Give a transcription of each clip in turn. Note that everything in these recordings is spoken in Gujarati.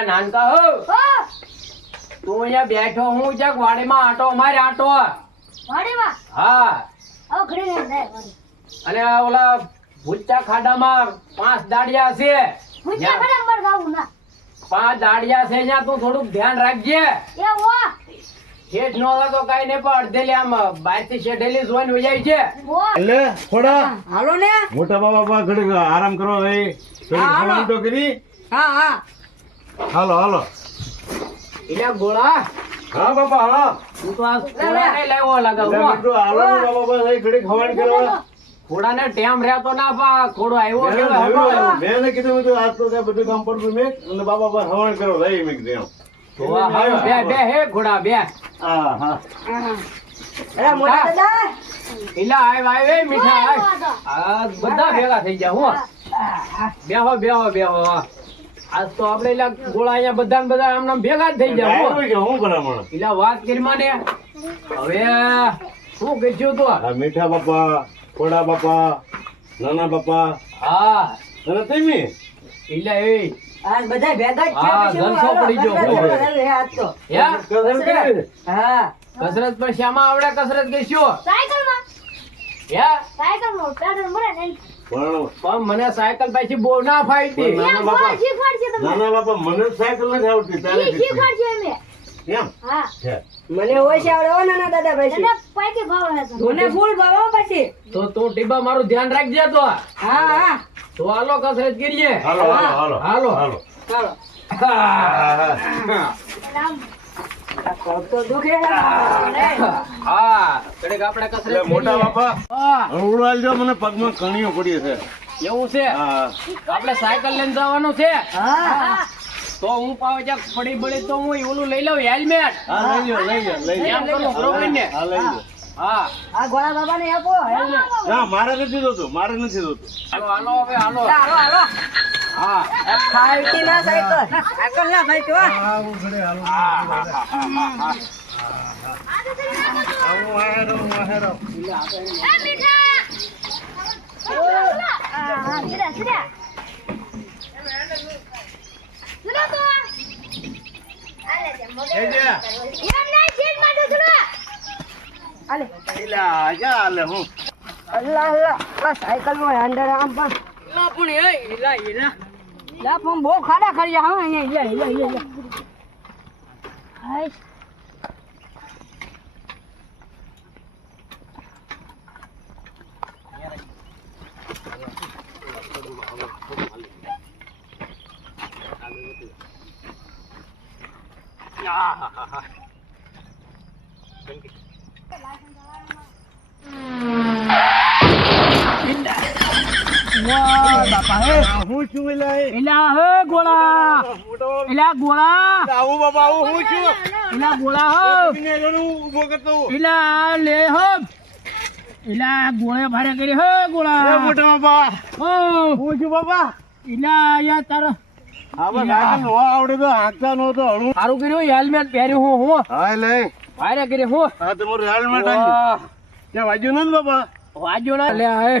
અલ્યા નાનકા હો. તું અહીંયા બેઠો હું ચક વાડીમાં આટો મારે આટો. વાડીમાં હા. ને અને ઓલા ભૂચા ખાડામાં પાંચ દાડિયા છે. ભૂચા યા. જાવું ના. પાંચ દાડિયા છે ત્યાં તું થોડુંક ધ્યાન રાખજે. એ શેઠ નો તો કઈ નહીં પણ અડધેલી આમ બારથી શેઠેલી જોઈને વહી છે. એટલે થોડા. હાલો ને. મોટા બાબા આરામ કરો ભાઈ. ખવાનું તો કરી. હા હા. હાલો હાલો. એટલે ગોળા? હા બાપા હા. તું તો આ ઘોડાને લાવ્યો લાગે. એટલે હો. બીજું હાલો બાપા લઈ ઘડી ખવાનું કરવા. ઘોડાને ટેમ રહેતો ના પા ઘોડો આવ્યો કે હતો? મેં ને કીધું હતું આજ તો બધું કામ પડતું મેં અને બાબા પર ખવાનું કરો લઈ મેં કીધું. તો બે બે હે ઘોડા બે. હા હા. અરે મોટા દાદા. એલા આય આય એ મીઠા આય. આ બધા ભેગા થઈ ગયા હું. બેહો બેહો બેહો આજ તો આપણે એલા ગોળા અહીંયા બધા ને બધા આમ નામ ભેગા જ થઈ જાય શું હું. ભલામણ એલા વાત કરી માને. હવે શું કહેશું તું? આ મીઠા બાપા ખોડા બાપા નાના બાપા. હા. અને તમે એલા એ. આજ બધા ભેગા જ થયા પછી હું પડી ગયો, કસરત. આજ તો. હા? પણ શ્યામાં આવડે કસરત કરશો સાયકલમાં યા સાયકલમાં. પેડલ મરે ને પણ મને સાયકલ પાછી બહુ ના ફાઈતી પણ બાપા. બોલ શીખવાડશે તમને? નાના બાપા મને સાયકલ નથી આવડતી તારે ઈ શીખવાડશે અમે હા. છે. આવડે નાના દાદા ભાઈ એને પાકી ભાવ મને ફૂલ ભાવ હો પછી. તો તું ટીબા મારું ધ્યાન રાખજે તો. હા હા. તો હાલો કસરત કરીએ. હાલો હાલો હાલો હાલો. હાલો. ચાલો હા, હા. આમ આ પગ તો દુખે. હા કડક આપણે કસરત મોટા બાપા હા હળવું મને પગમાં કણીઓ પડી છે. એવું છે? આપડે આપણે સાયકલ લઈને જવાનું છે? હા. તો હું પાવે જ્યાં પડી બળી તો હું ઓલું લઈ લઉં હેલ્મેટ. હા લઈ લો લઈ લો લઈ લો એમ કરું બરોબર ને? હા લઈ લો હા. આ ગોળા બાબા ને આપો. ના મારે નથી જોતું મારે નથી જોતું. હાલો હાલો હવે હાલો. હાલો હાલો. હા. ફાલતી ના સાયકલ સાયકલ ના ફાલતી હો. એ હા હા જે એમ નહીં સીટ માટે હાલે. એલા જા હું અલ્લાહ અલ્લાહ આ સાયકલ નો હેન્ડલ આમ પણ. લા પણ એ ઈલા ઈલા લા પણ બહુ ખાડા કર્યા હા અહીંયા લે લે લે લે હાય હું. છું એલા? એલા હે ગોળા. એલા ગોળા. આવું બાબા આવું હું છું. એલા ગોળા હો. એનું ઊભો કરતો હું. એલા લે હો. એલા ગોળે ભારે કરી હો ગોળા. મોટા બાબા ઓ હું છું બાબા એલા યા તાર હા બસ સાયકલ નો આવડે તો હાંકતા નો તો સારું કર્યું હેલ્મેટ પહેર્યું હું હું. હા લે ભારે કરી હું. હા તમારું હેલ્મેટ ત્યાં વાગ્યું નથી બાબા વાજો ના લે હે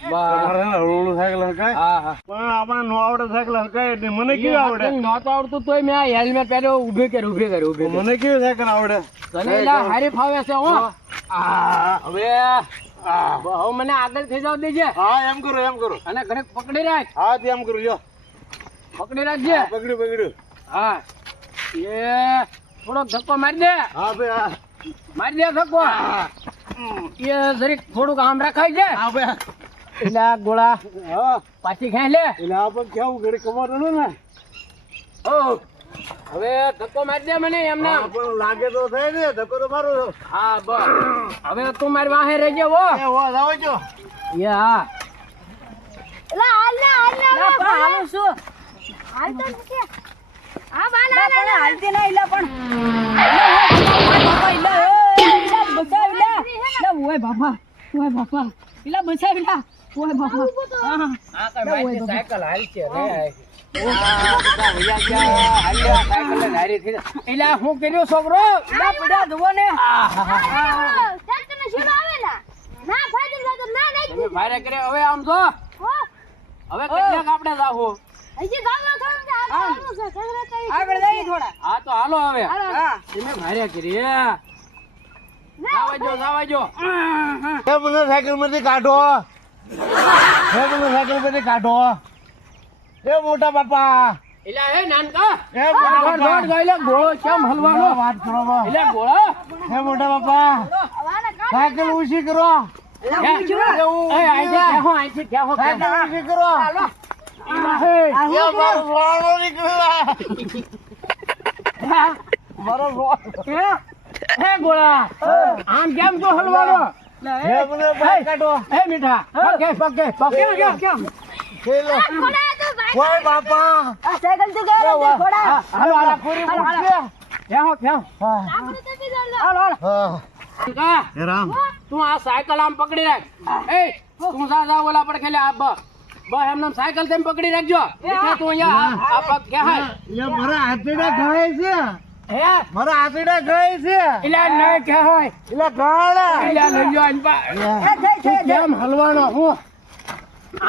તમારે હે ને હળવું સાયકલ હંકાય હા હા. પણ આપણે નો આવડે સાયકલ એટલે મને કેવી આવડે? નહોતું આવડતું તોય મેં આ હેલ્મેટ પહેર્યો ઊભી કરી ઊભી કરી ઊભી મને કેવી સાયકલ આવડે? તને એલા હારી ફાવે છે હો. આ હવે મને આગળ થઈ જાવ દેજે. હા એમ કરો એમ કરો. અને ઘરે પકડી રાખ. હા તે એમ કરું જો. પકડી રાખજે. પકડ્યું પકડ્યું. હા. એ થોડોક ધક્કો મારી દે. હા ભાઈ હા. મારી દે ધક્કો. એ જરીક થોડુંક આમ રખાય છે હા ભાઈ એટલે આ ગોળા. હા. પાછી ખાઈ લે. એટલે આ પણ કેવું ઘરે કમાતો ને. ઓ હવે ધક્કો મારી દે મને એમને. પણ લાગે તો થાય ને ધક્કો તો મારો. હા બસ. હવે તું મારી વાહે રહેજે વો એ વો આવે જો. એ હા. લા હાલ લા હાલ લા લા પણ હાલું. શું હાલ તો નથી હા બાલ લા હાલ પણ હાલતી ના ઇલા પણ. ઇલા ઈલા, બચાવ ઈલા. ઈલા, ઓય બાપા ઓય બાપા. ઇલા બચાવ ઈલા ઓય બાપા. આ કઈ માહિતી સાયકલ હાલ છે રે. હું. કર્યું છોકરો? ઈલા પડ્યા ને. ચાલ તમે શીરો આવે ને ના ફાડી લો તો ના નહીં તમે ભારે કરે હવે આમ જો. હવે કેટલાક આપણે આગળ થોડા. હા તો હાલો હવે. હા. તમે ભાર્યા કરી જાવાજો જાવાજો હે મને સાયકલમાંથી કાઢો? હે મને સાયકલમાંથી કાઢો. એ મોટા બાપા. એલા હે નાનકા. હે મોટા બાપા. દોડ ગયેલા ગોળો કેમ હલવાનો? વાત કરો. એલા ગોળા. હે મોટા બાપા. સાયકલ ઊંચી કરો. એ એ મારો ગોળા? આમ કેમ તો હલવાનો? તો આ સાયકલ આમ પકડી રાખ. એ તું જા જા ઓલા પર ખેલે આ બ. બ એમને સાયકલ તેમ પકડી રાખજો. તું અહીંયા આ- એ મારા છે. હે? મારા હાથેડા ગઈ છે. એટલે નહીં કેહાય એટલે ગાળા. એટલે લઈ જો તું કેમ હલવાનો હું?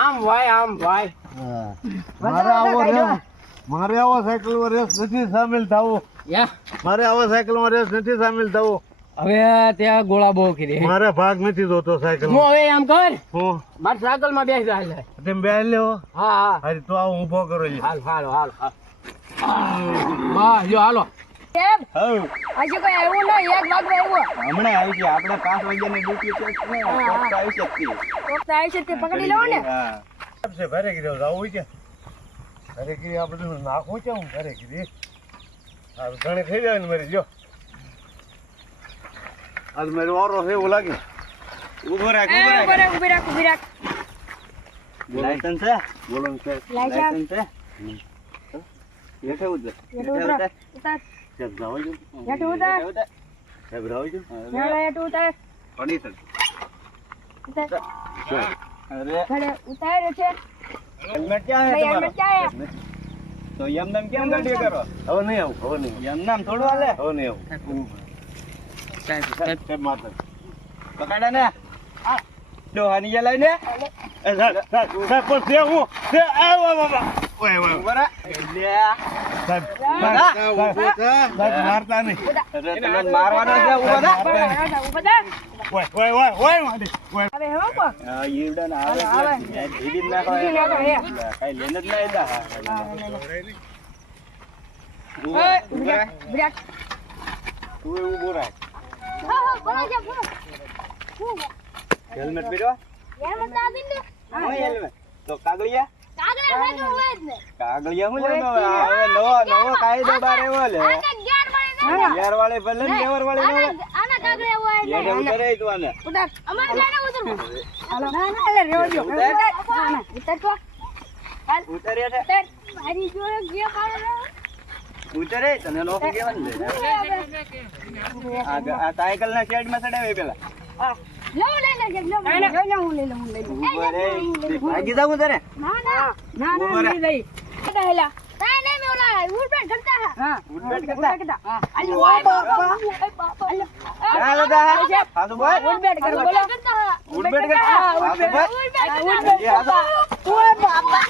આમ ભાઈ આમ ભાઈ. મારે આવો રેસ. મારે આવો સાયકલમાં રેસ નથી સામેલ થવું. યા. મારે આવો સાયકલમાં રેસ નથી સામેલ થવું. હવે ત્યાં ગોળા બહુ કરી મારે ભાગ નથી જોતો સાયકલ હું હવે આમ કર. હું. મારી સાયકલમાં બેસી જાય તમે બે લ્યો. હા હા. અરે તો આવું ઊભો કરો હાલ હાલ હાલ હાલ. વાહ લ્યો હાલો. હવ હજી કોઈ આવ્યું નહીં એક વાગે આવ્યો. હમણાં આવી છે આપણે પાંચ વાગ્યાની ડ્યુટી છે ને. આવી શકતી કોક તો આવી શકતી પકડી લેવો ને? સાહેબ છે ઘરે કીધું આવું છે. ઘરે કીધી આપણે બધું છે હું ઘરે કીધી. આ ઘણે થઈ જાય ને મારી જો. આજ મારો વારો છે એવું લાગે. ઊભો રાખ ઊભો રાખ. ઊભો રાખ ઊભો રાખ લાયસન્સ છે? બોલો છે લાયસન્સ. છે? બેઠે ઉતર. હેઠે ઉતર. જાવ જો હેઠે ઉતાર. સાહેબ જો હેઠે હેઠે ઉતાર. પડી સર અરે. ઉતાર છે. હેલ્મેટ ક્યાં ભાઈ હેલ્મેટ ક્યાં હે? તો એમ નામ કેમ ગાડી કરો? હવે નહીં આવું હવે નહીં એમ થોડું હાલે? હવે નહીં આવું. સાહેબ સાહેબ માતા પકડા ને? ડોહાની જે લઈને સાહેબ સાહેબ સાહેબ પણ તે હું તે આવો બાબા ઓય ઓય ઊભા સાહેબ સાહેબ મારતા નહીં. અરે છે ઊભા થા ઊભો થા. ઓય ઓય ઓય ઓય મારી ઓય. હવે હે કો આ ઈવડન આવે આવે. ધીરી જ નાખો ધીરી નાખો, હે. કઈ લેન જ નહીં દા ઓય ઊભી રાખ તું એવું બોરાય હા, હા, ભણો જા, ભણો. હેલ્મેટ પહેરવા હેલ્મેટ તો કાગળિયા? કાગળિયા હું હવે નવો નવો કાયદો બાર એવો લે આ તો ગેર ના. યાર વાળે ભલે લેવર વાળે ન આના- આના હોય જ એને ઉતરે તું આને. ઉતાર. અમારે લઈને હાલો. ના ના એટલે રેવા ના ના ઉતર. તો. હાલ, ઉતરે છે. મારી જોડે ગેર વાળો ઉતરે તને નો કેવાનું લે આ સાયકલ ના શેડમાં ચડાવે પેલા. હું. લઈ લઉં હું લઈ લઉં ઊભો રે ભાગી જાવ ઉતરે ના, ના. ના ઊભો ના રહે. નહીં લઈ કેતા હેલા તાય નહીં મેં ઓલા ઉડપેટ કરતા હા. હા ઉઠબેઠ ઊભા કરતા કરતા હા અલી, ઓય બાપા, ઓય બાપા. અલી, ચાલો તા હાથું બોલ ઉઠબેઠ કરો બોલો કરતા હા. ઉઠબેઠ કરતા હાથું બોલ ઉડપેટ એ હાથું ઓય બાપા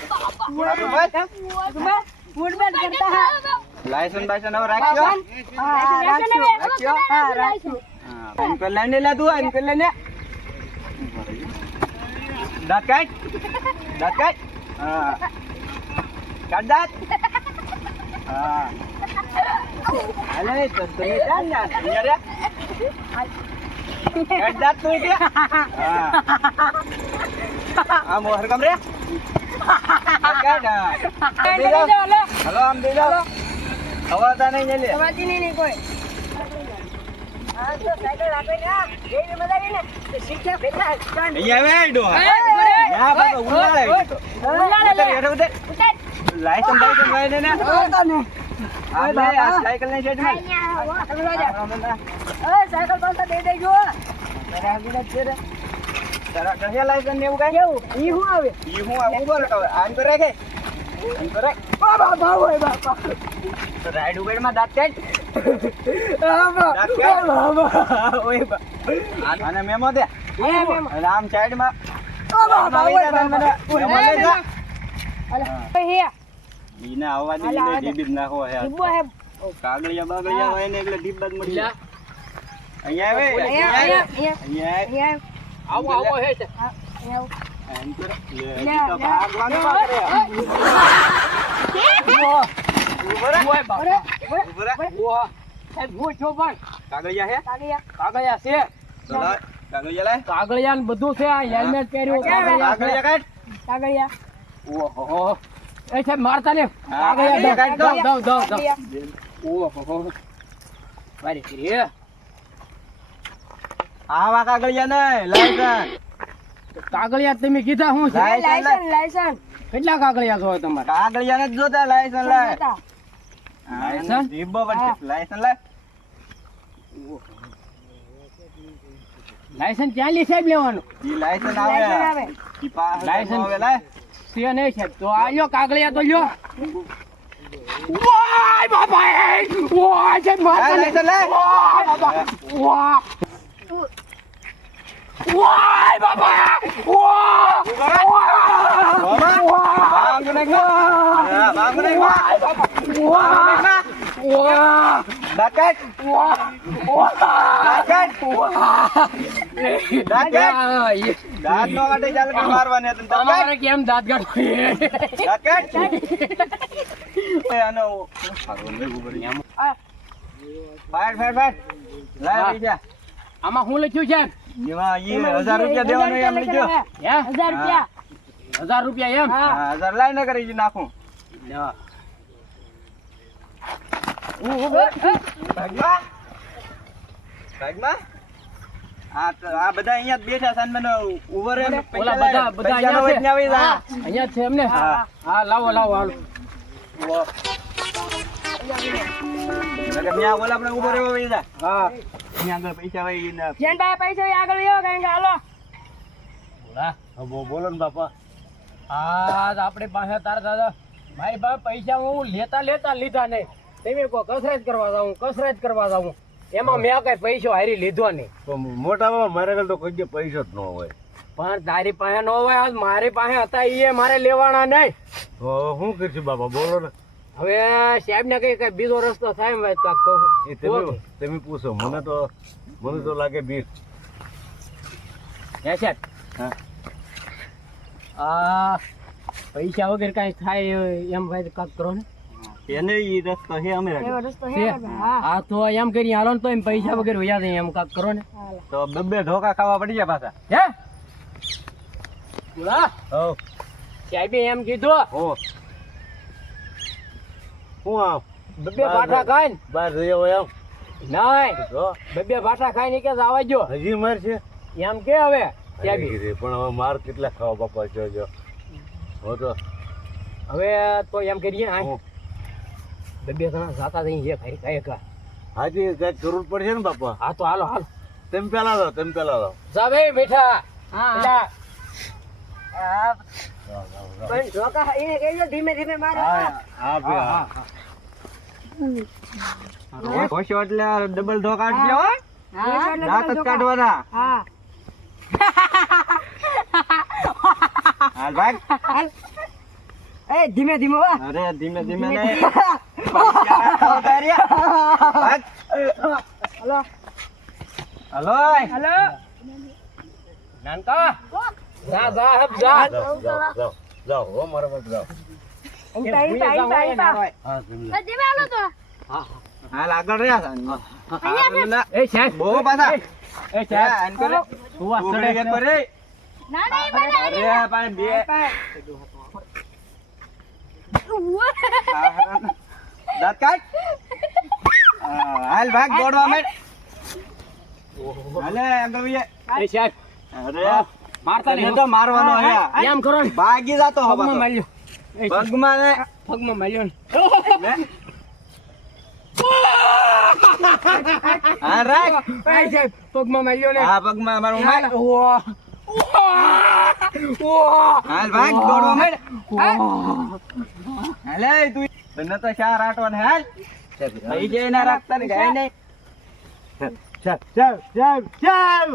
હાથું બોલ ઉઠબેઠ કરતા હા લાયસન્સ હવે રાખ્યો હા રાખ્યો હા રાખજો હા આમ પેલા લે તું આમ પેલા ને દાંત કાઢ. દાંત કાઢ. હા. કાઢ દાંત. હા. અલે તો તમે કાઢ ના અહીંયા રે. કાઢ દાંત તું કે હા. આ મોહર કમ રે. હલો આમ દે જાઓ. હવા તા નહીં લે. તમારી નહીં કોઈ. સાયકલ ને એવી બાબા સાયકલ પાછા દેજો કશે લાયસન્સ ને એવું કાંઈ? કેવું ઈ શું આવે? ઈ હું આવે? આમ તો રાખે. આમ રાખ. બાબા બાપા. તો રાઈડ ઉબેડમાં દાંત કાઢ. આને મેમો દે આમ સાઈડમાં આવવા નાખો હે. કાગળિયા બાગળિયા હોય ને એટલે જ મળી જાય અહીંયા આવે અહીંયા અહીંયા હે. ભાગવાનું છે. છો. કાગળિયા છે ને બધું છે આ હેલ્મેટ પહેર્યું કાગળિયા. કાગળિયા છે. ઓહો. એ સાહેબ મારતા ને કાગળિયા કાગળિયા દો, કાઢ દો. દો, દો, દો. કાગળિયા. ઓહો. મારી ખીરી. આવા કાગળિયા નહીં લાયસન્સ. કાગળિયા તમે કીધા હું લાયસન લાય. Licence licence. કેટલા કાગળિયા છો તમારે? કાગળિયા ને જોતા લાયસન લાય. જોતા. લાયસન્સ? જીભો પડશે લાયસન્સ લાય લાયસન્સ ચાલી સાહેબ લેવાનું? ઈ લાયસન્સ આવે. આવે. ઈ પાસ લાયસન્સ. આવે લાય. છે નહીં સાહેબ. તો આ લ્યો કાગળિયા તો લ્યો. વાય એ! વાય સાહેબ. વાય વાય. બાબા. વાય. વાહ ના. વાહ દાંત નો કાઢે ચાલે કે મારવાની હતી. તમારે કેમ દાંત કાઢો દાંત કાઢ. એ આનો આ ફાડ, ફાડ, ફાડ. લાય હા. પૈસા. આમાં શું લખ્યું છે એમાં ઈ હજાર રૂપિયા દેવાનો એમ લીધો. હે હજાર રૂપિયા હજાર રૂપિયા એમ હા હા, હજાર લાય ન કરી નાખું. લ્યો. ભાગમાં? ભાગમાં? આ બધા અહીંયા બેઠા છે મને ઊભો રહે ને પૈસા ઓલા બધા બધા અહીંયા છે ત્યાં હા, વહી જા. અહીંયા છે એમને? હા. હા લાવો લાવો હાલો. નકર ત્યાં ઓલા આપણે ઊભો રહેવો વહી હા. ત્યાં આગળ પૈસા વહી ને જેન પૈસા આગળ લેવો કારણ કે હાલો. બોલા. બોલો ને બાપા. હા તો આપણે પાસે તારા દાદા. મારી પાસે પૈસા હું લેતા લેતા લીધા નહીં. તમે કહો કસરત કરવા જાઉં કસરત કરવા જાઉં. એમાં મેં કઈ પૈસો હારી લીધો નહીં. મોટા બાબા મારે તો કોઈ પૈસો જ ન હોય. પણ તારી પાસે ન હોય આજ મારી પાસે હતા એ મારે લેવાના નહીં. શું કરશું બાપા બોલો ને. હવે સાહેબ ને કઈ કઈ બીજો રસ્તો થાય એમ વાત કાંઈક કહું. તમે પૂછો મને તો મને તો લાગે બીક. હે સાહેબ. હા. આ પૈસા વગર કાંઈ થાય એમ ભાઈ કાંક કરો ને. એને ઈ રસ્તો હે અમે એવો રસ્તો હા હા? તો એમ કરી હાલો ને તો એમ પૈસા વગર વયા દે એમ કાંક કરો ને. તો બબ્બે ઢોકા ખાવા પડી ગયા પાછા. હે? બોલા. હો. સાહેબે એમ કીધું હો. હું આ બબ્બે પાઠા ખાય ને. બહાર રહ્યો એમ નહીં. બબ્બે પાઠા ખાઈ ને કે આવા જો. હજી માર છે એમ કે હવે. સાહેબે. પણ હવે માર કેટલા ખાવા બાપા જો જો. હો તો. હવે તો એમ કરીએ હું. બે બે જણા જાતા જઈ છે ખાઈ ખાઈ ખા હાજી કંઈક જરૂર પડશે ને બાપા? હા તો હાલો હાલો. તેમ પેલા દો તેમ પેલા દો જા ભાઈ બેઠા. હા. પણ ઢોકા એને કહેજો ધીમે ધીમે મારો. હા હા હા, હા, હા. એટલે ડબલ ઢોકા કાઢજો હો. દાંત જ કાઢવાના. હા. હાલ ભાગ હાલ. એ ધીમે ધીમે હો. અરે ધીમે ધીમે નહીં. પૈસા ના ખાઓ તાર્યા. ભાગ. હલો હલો હલો નાનકા જા જા હબ જા જાઓ જાઓ જાઓ જાઓ હો મારા બાપ જાઓ ઈંટા ઈંટા ઈંટા ઈંટા હા ધીમે. તો ધીમે હાલો તો હા હાલ આગળ રહ્યા છે આગળ ના. એ સાહેબ બહુ પાછા એ હા, સાહેબ આન કરે. તું આ ઉઘડી સડે એક કરે. ના ના એ મને અરે પણ બે દાંત કાઢ. હાલ ભાગ દોડવા માંડ. હાલે અંગવીએ. એ સાહેબ અરે. મારતા નહીં તો મારવાનો હે. એમ કરો ભાગી જાતો હવે પગમાં માર્યો પગમાં ને. પગમાં માર્યો ને. હા રાખ. સાહેબ પગમાં માર્યો ને. હા પગમાં મારું માર. વાહ. વાહ. વાહ. હાલ ભાગ દોડવા હાલે તું તને તો ચાર આટવાને હાલ. ભાઈ જે ના રાખતા ને ગાય નહીં. ચાલ ચાલ ચાલ ચાલ.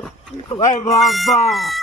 ભાઈ બાબા